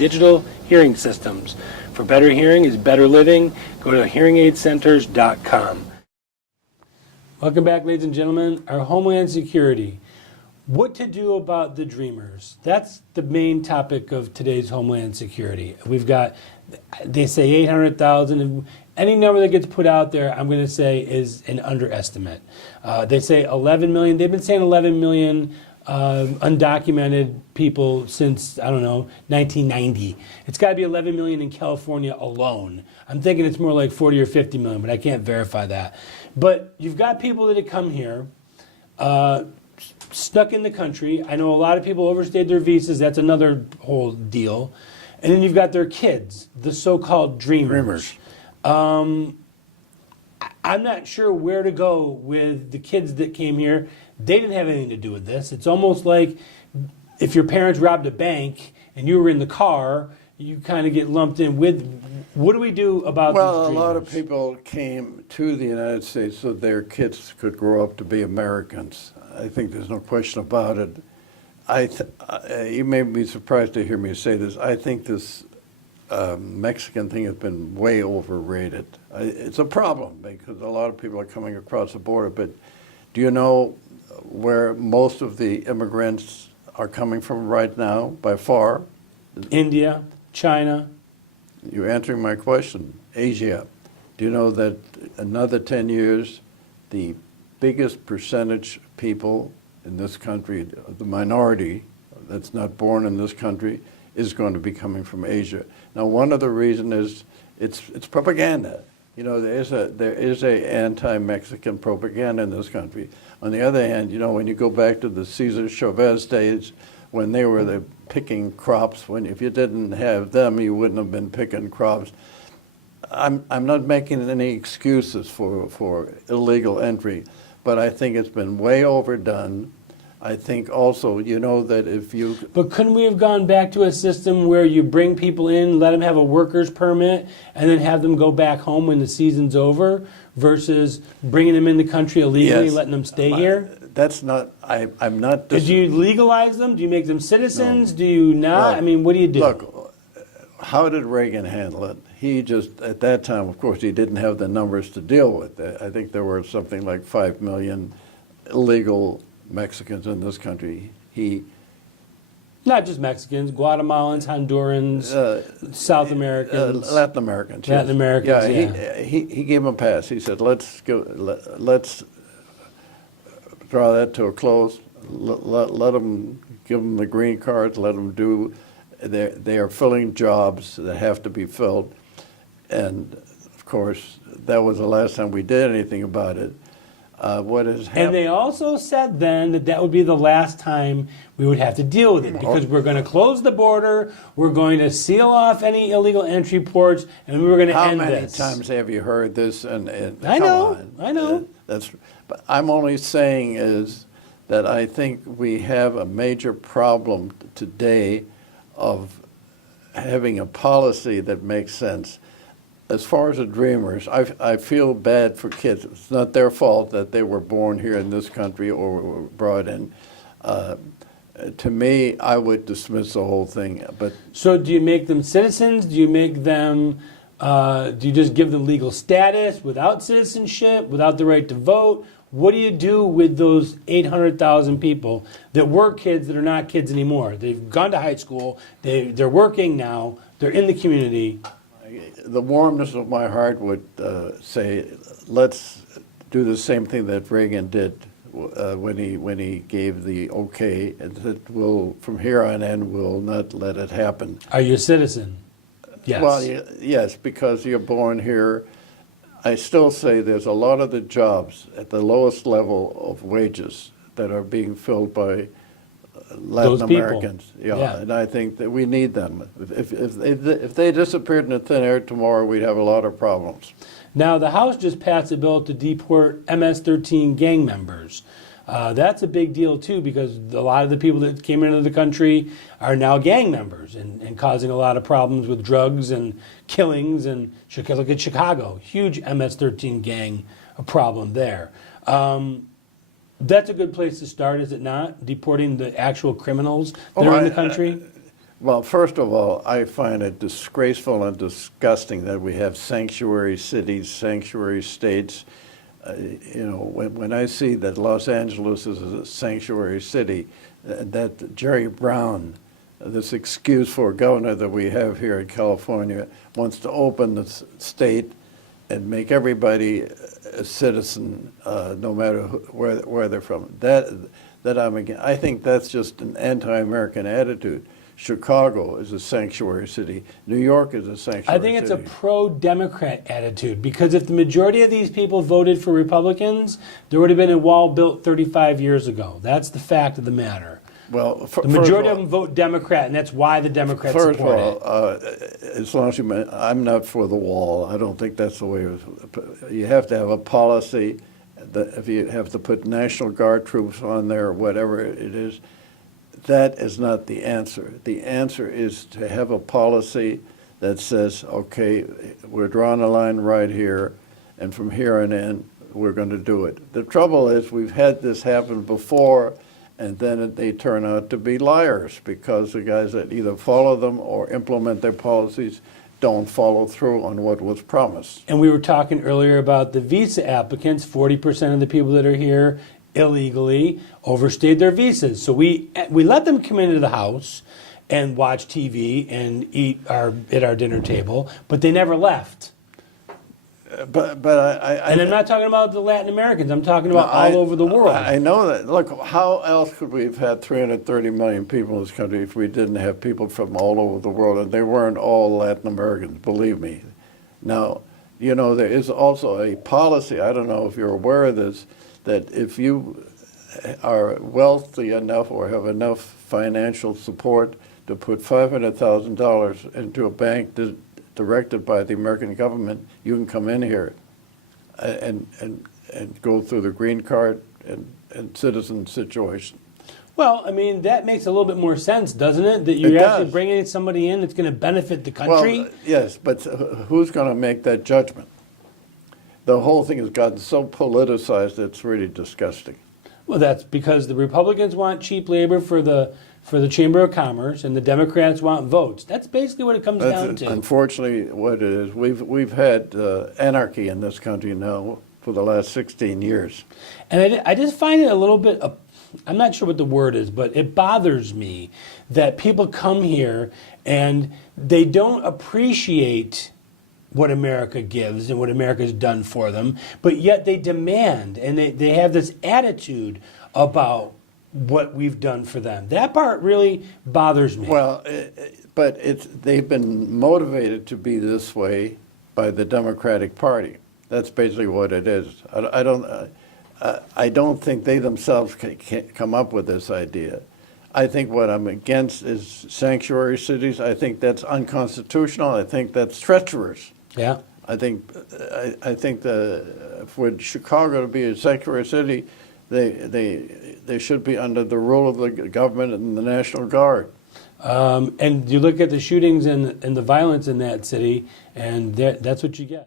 digital hearing systems. For better hearing is better living. Go to hearingaidscenters.com. Welcome back, ladies and gentlemen. Our Homeland Security. What to do about the dreamers? That's the main topic of today's Homeland Security. We've got, they say 800,000. Any number that gets put out there, I'm going to say is an underestimate. They say 11 million. They've been saying 11 million undocumented people since, I don't know, 1990. It's got to be 11 million in California alone. I'm thinking it's more like 40 or 50 million, but I can't verify that. But you've got people that have come here, stuck in the country. I know a lot of people overstayed their visas. That's another whole deal. And then you've got their kids, the so-called dreamers. I'm not sure where to go with the kids that came here. They didn't have anything to do with this. It's almost like if your parents robbed a bank and you were in the car, you kind of get lumped in with. What do we do about these dreamers? Well, a lot of people came to the United States so their kids could grow up to be Americans. I think there's no question about it. You may be surprised to hear me say this. I think this Mexican thing has been way overrated. It's a problem because a lot of people are coming across the border, but do you know where most of the immigrants are coming from right now, by far? India, China. You're answering my question. Asia. Do you know that another 10 years, the biggest percentage of people in this country, the minority that's not born in this country, is going to be coming from Asia? Now, one of the reasons is it's propaganda. You know, there is a anti-Mexican propaganda in this country. On the other hand, you know, when you go back to the Cesar Chavez days, when they were picking crops, if you didn't have them, you wouldn't have been picking crops. I'm not making any excuses for illegal entry, but I think it's been way overdone. I think also, you know, that if you... But couldn't we have gone back to a system where you bring people in, let them have a worker's permit, and then have them go back home when the season's over, versus bringing them in the country illegally, Yes. letting them stay here? That's not... I'm not... Do you legalize them? Do you make them citizens? No. Do you not? Look, I mean, what do you do? Look, how did Reagan handle it? He just, at that time, of course, he didn't have the numbers to deal with it. I think there were something like 5 million illegal Mexicans in this country. Not just Mexicans, Guatemalans, Hondurans, South Americans, Latin Americans. Latin yes. Americans. Yeah, he gave them a pass. He said, let's draw that to a close. Let them give them the green cards. Let them do. They are filling jobs that have to be filled, and of course, that was the last time we did anything about it. What has happened? And they also said then that would be the last time we would have to deal with it, because we're going to close the border, we're going to seal off any illegal entry ports, and we're going to end this. How many times have you heard this? And I know. But I'm only saying is that I think we have a major problem today of having a policy that makes sense. As far as the dreamers, I feel bad for kids. It's not their fault that they were born here in this country or were brought in. To me, I would dismiss the whole thing. But so, do you make them citizens? Do you make them? Do you just give them legal status without citizenship, without the right to vote? What do you do with those 800,000 people that were kids that are not kids anymore? They've gone to high school. They're working now. They're in the community. The warmness of my heart would say, let's do the same thing that Reagan did when he gave the okay, and that from here on in, we'll not let it happen. Are you a citizen? Yes. Well, yes, because you're born here. I still say there's a lot of the jobs at the lowest level of wages that are being filled by Latin Americans, yeah, and I think that we need them. If they disappeared into thin air tomorrow, we'd have a lot of problems. Now, the House just passed a bill to deport MS-13 gang members. That's a big deal, too, because a lot of the people that came into the country are now gang members and causing a lot of problems with drugs and killings. And look at Chicago, huge MS-13 gang problem there. That's a good place to start, is it not? Deporting the actual criminals that are in the country? Well, first of all, I find it disgraceful and disgusting that we have sanctuary cities, sanctuary states. When I see that Los Angeles is a sanctuary city, that Jerry Brown, this excuse for governor that we have here in California, wants to open the state and make everybody a citizen, no matter where they're from. That I'm against. I think that's just an anti-American attitude. Chicago is a sanctuary city. New York is a sanctuary city. I think it's a pro-Democrat attitude, because if the majority of these people voted for Republicans, there would have been a wall built 35 years ago. That's the fact of the matter. Well, the majority of them vote Democrat, and that's why the Democrats support it. First of all, as long as I'm not for the wall. I don't think that's the way. You have to have a policy. If you have to put National Guard troops on there, or whatever it is, that is not the answer. The answer is to have a policy that says, okay, we're drawing a line right here, and from here on in, we're going to do it. The trouble is we've had this happen before, and then they turn out to be liars, because the guys that either follow them or implement their policies don't follow through on what was promised. And we were talking earlier about the visa applicants. 40% of the people that are here illegally overstayed their visas. So we let them come into the house and watch TV and eat at our dinner table, but they never left. And I'm not talking about the Latin Americans. I'm talking about all over the world. I know that. Look, how else could we have had 330 million people in this country if we didn't have people from all over the world? And they weren't all Latin Americans, believe me. Now, there is also a policy, I don't know if you're aware of this, that if you are wealthy enough or have enough financial support to put $500,000 into a bank directed by the American government, you can come in here and go through the green card and citizen situation. Well, I mean, that makes a little bit more sense, doesn't it? That you're actually bringing somebody in that's going to benefit the country? Well, yes, but who's going to make that judgment? The whole thing has gotten so politicized that it's really disgusting. Well, that's because the Republicans want cheap labor for the Chamber of Commerce, and the Democrats want votes. That's basically what it comes down to. Unfortunately, what it is, we've had anarchy in this country now for the last 16 years. And I just find it a little bit, I'm not sure what the word is, but it bothers me that people come here and they don't appreciate what America gives and what America's done for them, but yet they demand, and they have this attitude about what we've done for them. That part really bothers me. Well, but they've been motivated to be this way by the Democratic Party. That's basically what it is. I don't think they themselves can come up with this idea. I think what I'm against is sanctuary cities. I think that's unconstitutional. I think that's treacherous. Yeah. I think for Chicago to be a sanctuary city, they should be under the rule of the government and the National Guard. And you look at the shootings and the violence in that city, and that's what you get.